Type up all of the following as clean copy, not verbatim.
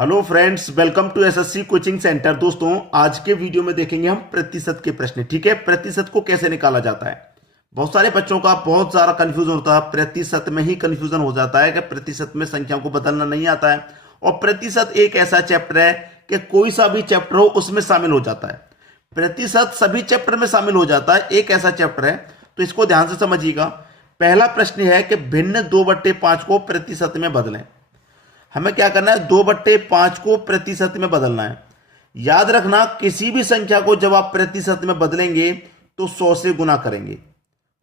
Hello friends, welcome to SSC coaching centre. दोस्तों, आज के वीडियो में देखेंगे हम प्रतिशत के प्रश्न। ठीक है, प्रतिशत को कैसे निकाला जाता है। बहुत सारे बच्चों का बहुत सारा कंफ्यूजन होता है, प्रतिशत में ही कंफ्यूजन हो जाता है कि प्रतिशत में संख्याओं को बदलना नहीं आता है। और प्रतिशत एक ऐसा चैप्टर है कि कोई सा भी चैप्टर हो उसमें शामिल हो जाता है। प्रतिशत सभी चैप्टर में शामिल हो जाता है, एक ऐसा चैप्टर है, तो इसको ध्यान से समझिएगा। पहला प्रश्न है कि भिन्न 2/5 को प्रतिशत में बदलें। हमें क्या करना है, 2/5 को प्रतिशत में बदलना है। याद रखना, किसी भी संख्या को जब आप प्रतिशत में बदलेंगे तो 100 से गुना करेंगे।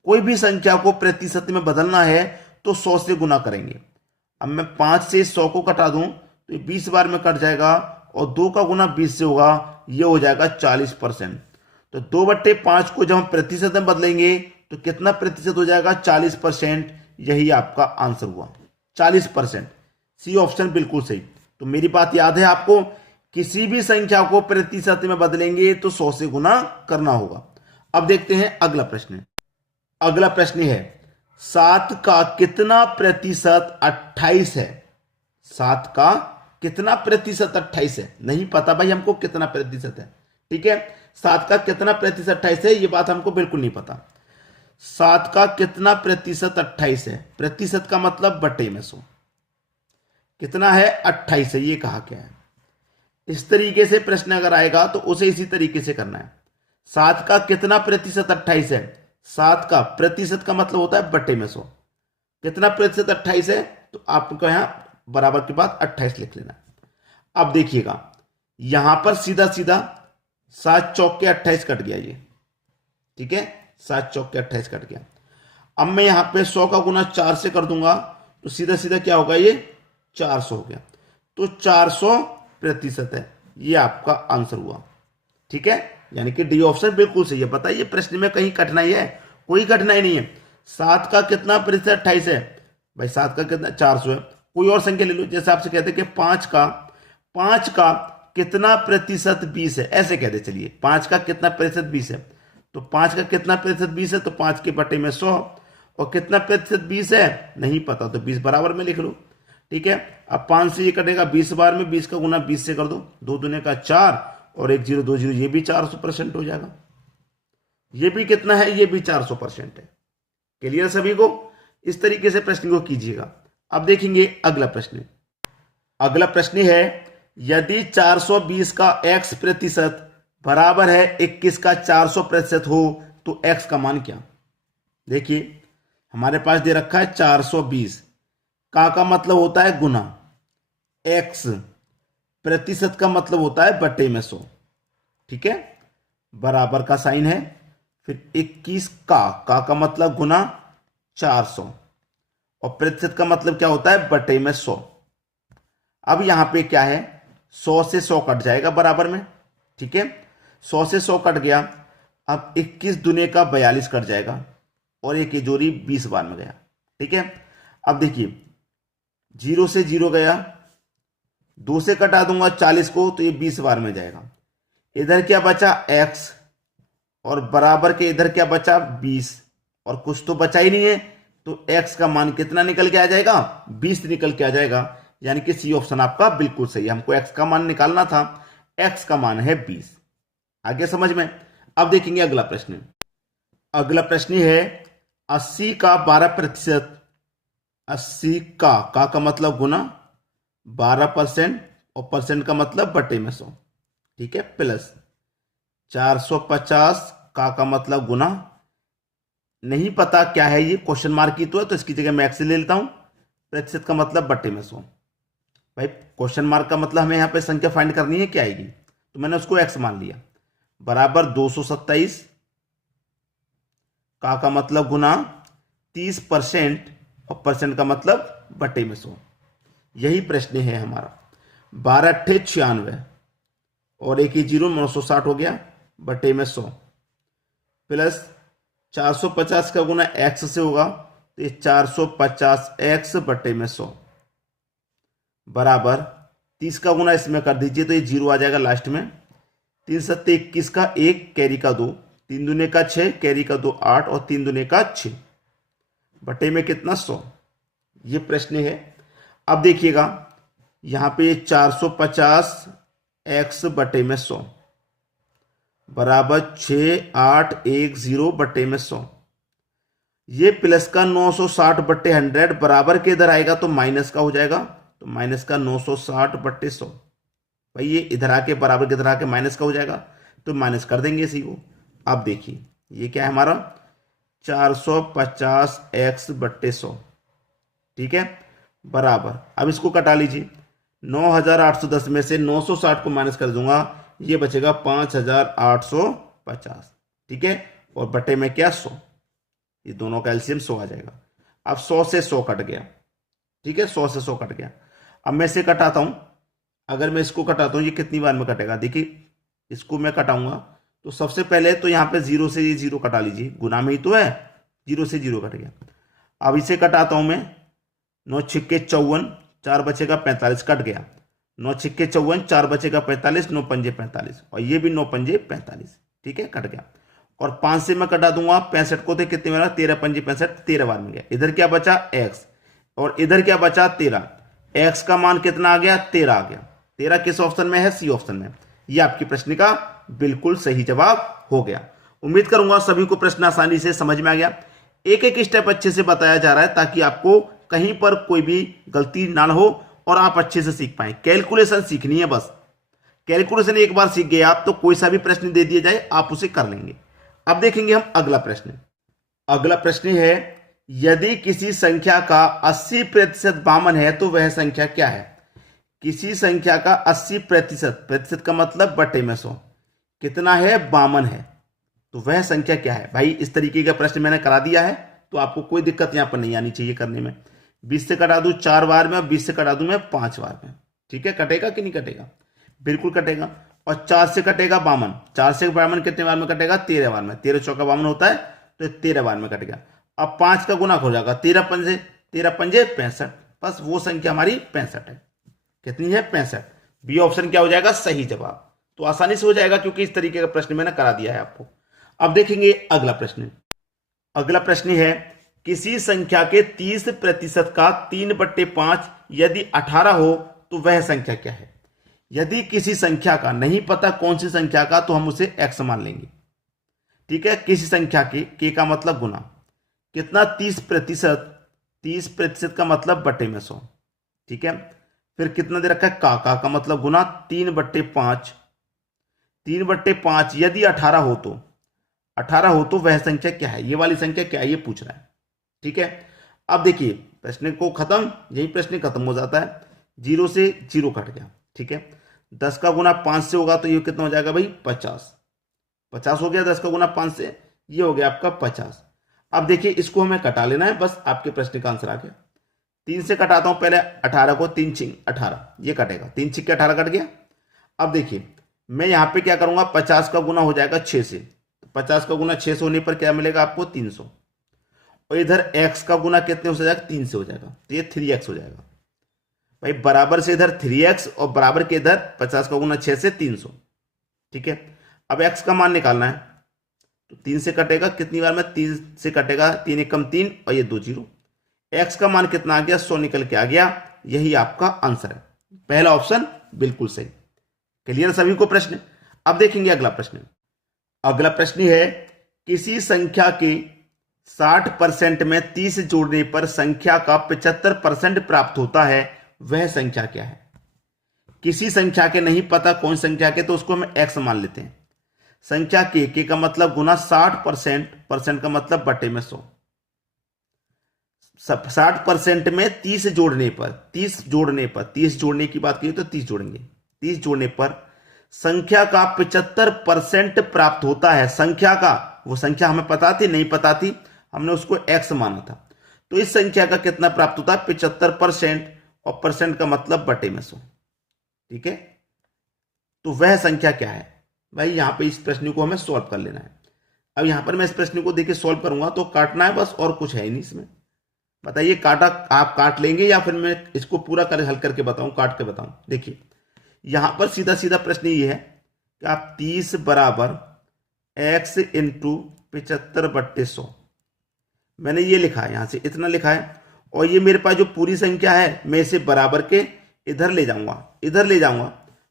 कोई भी संख्या को प्रतिशत में बदलना है तो 100 से गुना करेंगे। अब मैं 5 से 100 को कटा दूं तो ये 20 बार में कट जाएगा, और 2 का गुना 20 से होगा, ये हो जाएगा 40%। तो 2/5 को जब हम प्रतिशत में बदलेंगे तो कितना प्रतिशत हो जाएगा, 40%। यही आपका आंसर हुआ, 40%। सी ऑप्शन बिल्कुल सही। तो मेरी बात याद है आपको, किसी भी संख्या को प्रतिशत में बदलेंगे तो 100 से गुना करना होगा। अब देखते हैं अगला प्रश्न। अगला प्रश्न है 7 का कितना प्रतिशत 28 है। 7 का कितना प्रतिशत 28 है, नहीं पता भाई हमको कितना प्रतिशत है। ठीक है, 7 का कितना प्रतिशत 28 है, ये बात हमको बिल्कुल नहीं पता। 7 का कितना प्रतिशत 28 है, प्रतिशत का मतलब बटे में 100 कितना है, 28 है। ये कहा क्या है। इस तरीके से प्रश्न अगर आएगा तो उसे इसी तरीके से करना है। 7 का कितना प्रतिशत 28 है, 7 का प्रतिशत का मतलब होता है बटे में 100। कितना प्रतिशत 28 है, तो आपको यहां बराबर के बाद 28 लिख लेना। अब देखिएगा, यहां पर सीधा सीधा 7 चौक के 28 कट गया ये। ठीक है, 7 चौक के 28 कट गया। अब मैं यहां पे 100 का गुना 4 से कर दूंगा तो सीधा सीधा क्या होगा, ये 400 हो गया। तो 400 प्रतिशत है, ये आपका आंसर हुआ। ठीक है, यानी कि डी ऑप्शन बिल्कुल सही है। बताइए प्रश्न में कहीं कठिनाई है, कोई कठिनाई नहीं है। 7 का कितना प्रतिशत 28 है, भाई 7 का कितना 400 है। कोई और संख्या ले लो, जैसे आपसे कहते हैं कि 5 का कितना प्रतिशत 20 है, ऐसे कहते चलिए 5 का कितना प्रतिशत 20 है। तो 5 का कितना प्रतिशत 20 है, तो 5 के बटे में 100। और कितना प्रतिशत 20 है नहीं पता, तो 20 बराबर में लिख लो। ठीक है, अब 5 से ये कटेगा 20 बार में, 20 का गुना 20 से कर दो, 2 दूने का 4 और 1 0 2 0, ये भी 400% हो जाएगा। ये भी कितना है, ये भी 400% है। क्लियर सभी को। इस तरीके से प्रश्न को कीजिएगा। अब देखेंगे अगला प्रश्न। अगला प्रश्न है, यदि 420 का x प्रतिशत बराबर है 21 का 400% हो तो x का मान क्या। देखिए हमारे पास दे रखा है 420 का मतलब होता है गुना, x प्रतिशत का मतलब होता है बटे में 100। ठीक है, बराबर का साइन है, फिर 21 का मतलब गुना 400 और प्रतिशत का मतलब क्या होता है, बटे में 100। अब यहां पे क्या है, 100 से 100 कट जाएगा बराबर में। ठीक है, 100 से 100 कट गया। अब 21 दूने का 42 कट जाएगा और एक ये जोड़ी 20 बार में गया। ठीक है, अब देखिए 0 से 0 गया, 2 से कटा दूंगा 40 को तो ये 20 बार में जाएगा। इधर क्या बचा x और बराबर के इधर क्या बचा 20, और कुछ तो बचा ही नहीं है, तो x का मान कितना निकल के आ जाएगा, 20 निकल के आ जाएगा। यानी कि सी ऑप्शन आपका बिल्कुल सही है। हमको x का मान निकालना था, x का मान है 20। आगे समझ में। अब देखेंगे अगला प्रश्न। अगला प्रश्न है 80 का 12%, 80 का मतलब गुना 12% और परसेंट का मतलब बटे में 100। ठीक है, प्लस 450 का मतलब गुना, नहीं पता क्या है ये, क्वेश्चन मार्क की तो है, तो इसकी जगह मैं एक्स ले लेता हूं। प्रतिशत का मतलब बटे में 100। भाई क्वेश्चन मार्क का मतलब हमें यहां पे संख्या फाइंड करनी है, क्या आएगी, तो मैंने उसको एक्स मान लिया। बराबर 227 का मतलब गुना 30% और परसेंट का मतलब बटे में 100। यही प्रश्न है हमारा। 12 अट्ठे 96 और 1 0 960 हो गया बटे में 100, प्लस 450 का गुना x से होगा तो ये 450x बटे में 100 बराबर 30 का गुना इसमें कर दीजिए तो ये 0 आ जाएगा लास्ट में। 3 सत्ते 21 का 1 कैरी का 2, 3 दूने का 6 कैरी का 2 8 और 3 दूने का 6 बटे में कितना 100। ये प्रश्न है। अब देखिएगा यहां पे 450 x बटे में 100 बराबर 6810 बटे में 100। ये प्लस का 960 बटे 100 बराबर के इधर आएगा तो माइनस का हो जाएगा, तो माइनस का 960 बटे 100। भाई ये इधर आके बराबर के इधर आके माइनस का हो जाएगा, तो माइनस कर देंगे इसी को। अब देखिए ये क्या है हमारा 450 x बट्टे 100, ठीक है, बराबर। अब इसको कटा लीजिए, 9810 में से 960 को माइनस कर दूंगा, ये बचेगा 5850, ठीक है, और बटे में क्या 100, ये दोनों का एलसीएम 100 आ जाएगा। अब 100 से 100 कट गया, ठीक है, 100 से 100 कट गया। अब मैं इसे कटाता हूं, अगर मैं इसको कटाता हूं ये कितनी बार में कटेगा, देखिए इसको मैं कटाऊंगा तो सबसे पहले तो यहां पे 0 से ये 0 कटा लीजिए, गुना में ही तो है, 0 से 0 कट गया। अब इसे कटाता हूं मैं, 9 छिक्के 54, 4 बचेगा 45, कट गया। 9 छिक्के 54, 4 बचेगा 45, 9 पंजे 45, और ये भी 9 पंजे 45, ठीक है, कट गया। और 5 से मैं कटा दूंगा 65 को, तो कितने में 13 पंजे 65, 13 बार में गया। इधर क्या बचा x, और इधर क्या बचा 13। x का मान कितना आ गया 13 आ गया। 13 किस ऑप्शन में है, सी ऑप्शन में। ये आपकी प्रश्न का बिल्कुल सही जवाब हो गया। उम्मीद करूंगा सभी को प्रश्न आसानी से समझ में आ गया। एक एक स्टेप अच्छे से बताया जा रहा है ताकि आपको कहीं पर कोई भी गलती ना हो और आप अच्छे से सीख पाए। कैलकुलेशन सीखनी है बस, कैलकुलेशन एक बार सीख गए आप तो कोई सा भी प्रश्न दे दिया जाए आप उसे कर लेंगे। अब देखेंगे हम अगला प्रश्न। अगला प्रश्न है, यदि किसी संख्या का 80% वामन है तो वह संख्या क्या है। किसी संख्या का 80%, प्रतिशत का मतलब बटे में 100, कितना है वामन है, तो वह संख्या क्या है। भाई इस तरीके का प्रश्न मैंने करा दिया है तो आपको कोई दिक्कत यहां पर नहीं आनी चाहिए करने में। 20 से कटा दूं 4 बार में, 20 से कटा दूं मैं 5 बार में, ठीक है, कटेगा कि नहीं कटेगा, बिल्कुल कटेगा। और 4 से कटेगा 52, 4 से 52 कितने बार में कटेगा 13 बार में, 13 चौका 52 होता है तो 13 बार में कट गया। अब 5 का गुना हो जाएगा 13 पंजे 65, बस वो संख्या हमारी 65 है। कितनी है 65। बी ऑप्शन क्या हो जाएगा सही जवाब। तो आसानी से हो जाएगा क्योंकि इस तरीके का प्रश्न मैंने करा दिया है आपको। अब देखेंगे अगला प्रश्न। अगला प्रश्न है, किसी संख्या के 30% का 3/5 यदि 18 हो तो वह संख्या क्या है। यदि किसी संख्या का, नहीं पता कौन सी संख्या का, तो हम उसे x मान लेंगे, ठीक है। किसी संख्या के का मतलब गुना, कितना 30%, 30% का मतलब बटे में 100, ठीक है। फिर कितना दे रखा है का मतलब गुना 3/5, 3/5 यदि 18 हो तो, 18 हो तो वह संख्या क्या है, ये वाली संख्या क्या है ये पूछ रहा है, ठीक है। अब देखिए प्रश्न को खत्म, यही प्रश्न खत्म हो जाता है। 0 से 0 कट गया, ठीक है। 10 का गुना 5 से होगा तो ये कितना हो जाएगा भाई 50, 50 हो गया। 10 का गुना 5 से, ये हो गया आपका 50। अब देखिए इसको हमें कटा लेना है, बस आपके प्रश्न का आंसर आ गया। 3 से कटाता हूं पहले 18 को, 3 छिंग 18, ये कटेगा, 3 छिक्के 18 कट गया। अब देखिए मैं यहां पे क्या करूंगा, 50 का गुना हो जाएगा 6 से, 50 का गुना 6 से होने पर क्या मिलेगा आपको 300, और इधर x का गुना कितने हो जाएगा 3 से हो जाएगा, तो ये 3x हो जाएगा। भाई बराबर से इधर 3x और बराबर के इधर 50 का गुना 6 से 300, ठीक है। अब x का मान निकालना है तो 3 से कटेगा, कितनी बार में 3 से कटेगा, 3 एकम 3 और ये 2 0। x का मान कितना आ गया 100 निकल के आ गया, यही आपका आंसर है। पहला ऑप्शन बिल्कुल सही। क्लियर सभी को प्रश्न। अब देखेंगे अगला प्रश्न। अगला प्रश्न है, किसी संख्या के 60% में 30 जोड़ने पर संख्या का 75% प्राप्त होता है, वह संख्या क्या है। किसी संख्या के, नहीं पता कौन संख्या के, तो उसको हम x मान लेते हैं। संख्या के का मतलब गुना 60%, परसेंट का मतलब बटे में 100। 60% में 30 जोड़ने पर, 30 जोड़ने की बात की तो 30 जोड़ेंगे, 30 जोड़ने पर संख्या का 75% प्राप्त होता है। संख्या का, वो संख्या हमें पता थी नहीं पता थी, हमने उसको x माना था, तो इस संख्या का कितना प्राप्त होता है 75%, और परसेंट का मतलब बटे में 100, ठीक है। तो वह संख्या क्या है भाई, यहां पे इस प्रश्न को हमें सॉल्व कर लेना है। अब यहां पर मैं इस प्रश्न को देखिए सॉल्व करूंगा तो काटना है बस, और कुछ है ही नहीं इसमें। बताइए काटा आप काट लेंगे या फिर मैं इसको पूरा कर हल करके बताऊं, काट के बताऊं। देखिए यहां पर सीधा सीधा प्रश्न ये है कि आप 30 बराबर x इंटू 75/100, मैंने ये लिखा है, यहां से इतना लिखा है, और ये मेरे पास जो पूरी संख्या है मैं इसे बराबर के इधर ले जाऊंगा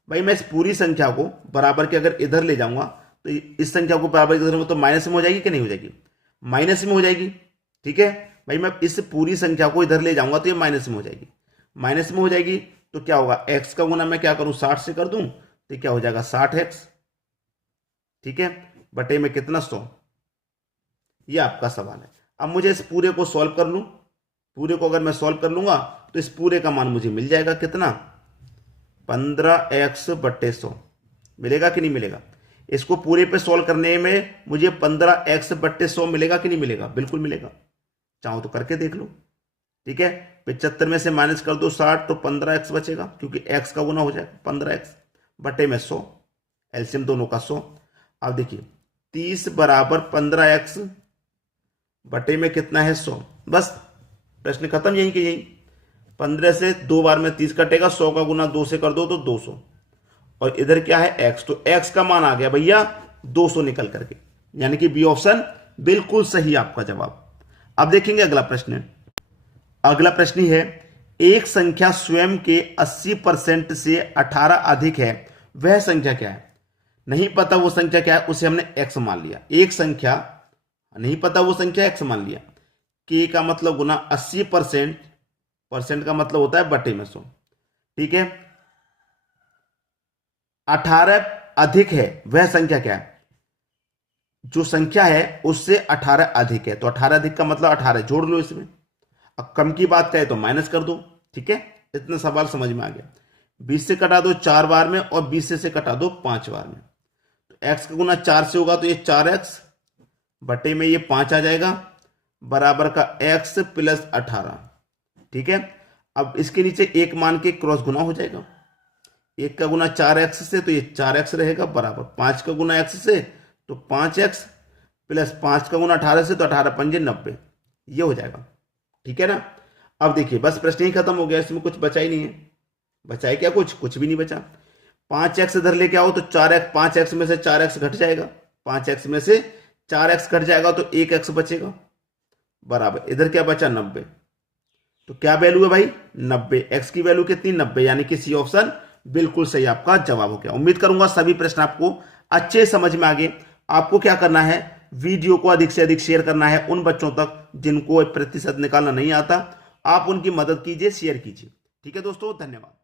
भाई, मैं इस पूरी संख्या को बराबर के अगर इधर ले जाऊंगा तो इस संख्या को बराबर इधर तो माइनस में हो जाएगी कि नहीं हो जाएगी, माइनस में हो जाएगी। ठीक है भाई, मैं इस पूरी संख्या को इधर ले जाऊंगा तो ये माइनस में हो जाएगी, माइनस में हो जाएगी। तो क्या होगा, x का गुना मैं क्या करूं 60 से कर दूं तो क्या हो जाएगा 60x, ठीक है, बटे में कितना 100। ये आपका सवाल है। अब मुझे इस पूरे को सॉल्व कर लूं, पूरे को अगर मैं सॉल्व कर लूंगा तो इस पूरे का मान मुझे मिल जाएगा कितना, 15x बटे 100 मिलेगा कि नहीं मिलेगा। इसको पूरे पे सॉल्व करने में मुझे 15x बटे 100 मिलेगा कि नहीं मिलेगा, बिल्कुल मिलेगा, चाहो तो करके देख लो। ठीक है, 75 में से माइनस कर दो 60 तो 15x बचेगा, क्योंकि x का गुना हो जाएगा 15x बटे में 100, एलसीएम दोनों का 100। अब देखिए 30 बराबर 15x बटे में कितना है 100, बस प्रश्न खत्म, यही कि यही। 15 से 2 बार में 30 कटेगा, 100 का गुना 2 से कर दो तो 200, और इधर क्या है x, तो x का मान आ गया भैया 200 निकल करके, यानी कि बी ऑप्शन बिल्कुल सही आपका जवाब। अब देखेंगे अगला प्रश्न। अगला प्रश्न है, एक संख्या स्वयं के 80% से 18 अधिक है, वह संख्या क्या है। नहीं पता वो संख्या क्या है, उसे हमने x मान लिया। एक संख्या नहीं पता वो संख्या x मान लिया। k का मतलब गुना 80%, परसेंट का मतलब होता है बटे में 100। ठीक है, 18 अधिक है, वह संख्या क्या है। जो संख्या है उससे 18 अधिक है, तो 18 अधिक का मतलब 18 जोड़ लो इसमें। अब कम की बात कहे तो माइनस कर दो। ठीक है, इतना सवाल समझ में आ गया। 20 से कटा दो 4 बार में और 20 से कटा दो 5 बार में, तो x का गुना 4 से होगा तो ये 4x बटे में ये 5 आ जाएगा, बराबर का x प्लस 18। ठीक है, अब इसके नीचे एक मान के क्रॉस गुना हो जाएगा। 1 का गुना 4x से तो ये 4x रहेगा, बराबर 5 का गुना x से तो 5x प्लस 5 का गुना 18 से तो 18 पंजे 90, ये हो जाएगा। ठीक है ना। अब देखिए बस प्रश्न ही खत्म हो गया, इसमें कुछ बचा ही नहीं है। बचा है क्या, कुछ भी नहीं बचा। 5x इधर लेके आओ तो 4x, 5x में से 4x घट जाएगा, 5x में से 4x घट जाएगा तो 1x बचेगा, बराबर इधर क्या बचा 90। तो क्या वैल्यू है भाई 90, x की वैल्यू कितनी 90, यानी कि सी ऑप्शन बिल्कुल सही आपका जवाब हो गया। उम्मीद करूंगा सभी प्रश्न आपको अच्छे समझ में आ गए। आपको क्या करना है, वीडियो को अधिक से अधिक शेयर करना है उन बच्चों तक जिनको प्रतिशत निकालना नहीं आता। आप उनकी मदद कीजिए, शेयर कीजिए। ठीक है दोस्तों, धन्यवाद।